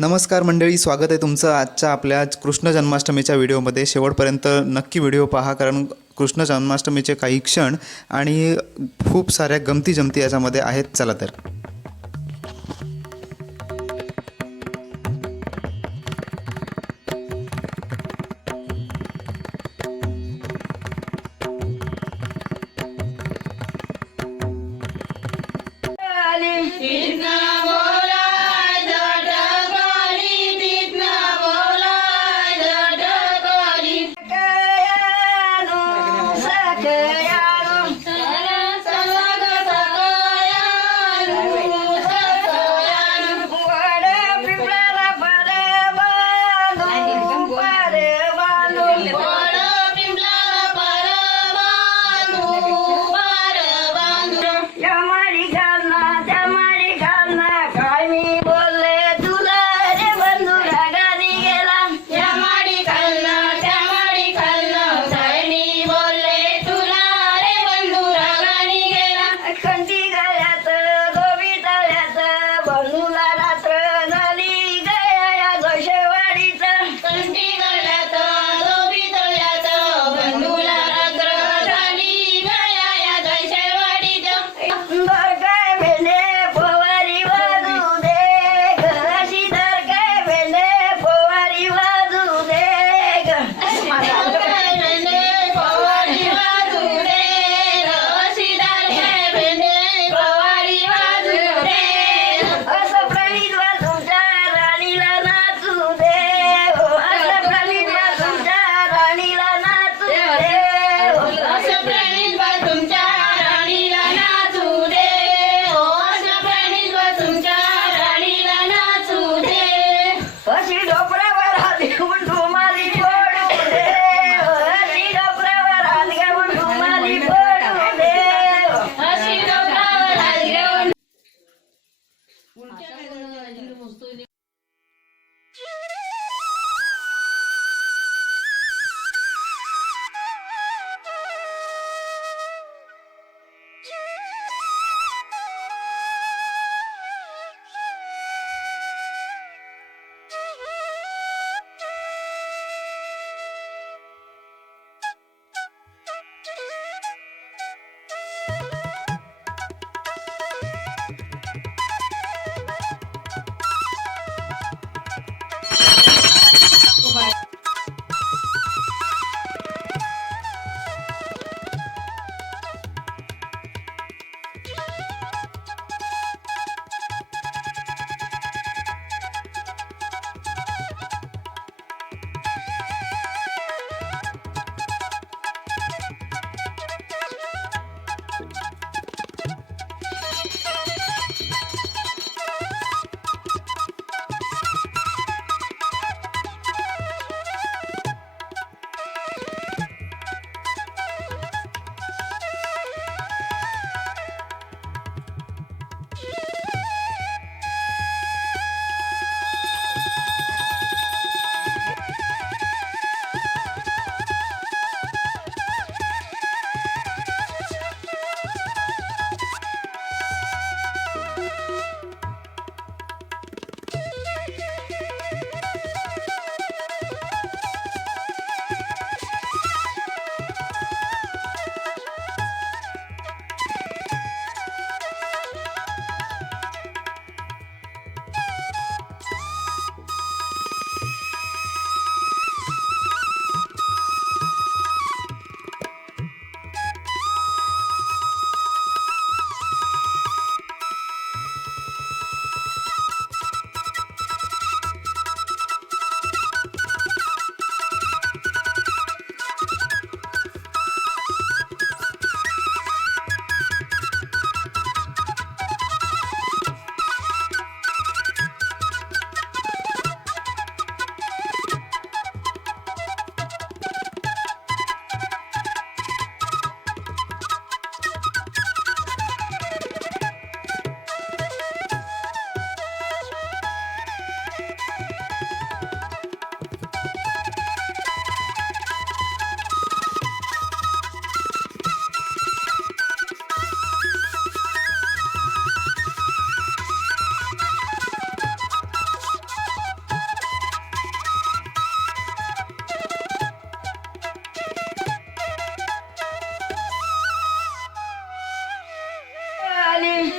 नमस्कार मंडळी स्वागत आहे तुमचं आजच्या आपल्या कृष्ण जन्माष्टमीच्या व्हिडिओमध्ये. शेवटपर्यंत नक्की व्हिडिओ पहा कारण कृष्ण जन्माष्टमीचे काही क्षण आणि खूप साऱ्या गमती जमती याच्यामध्ये आहेत. चला तर.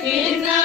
Good night.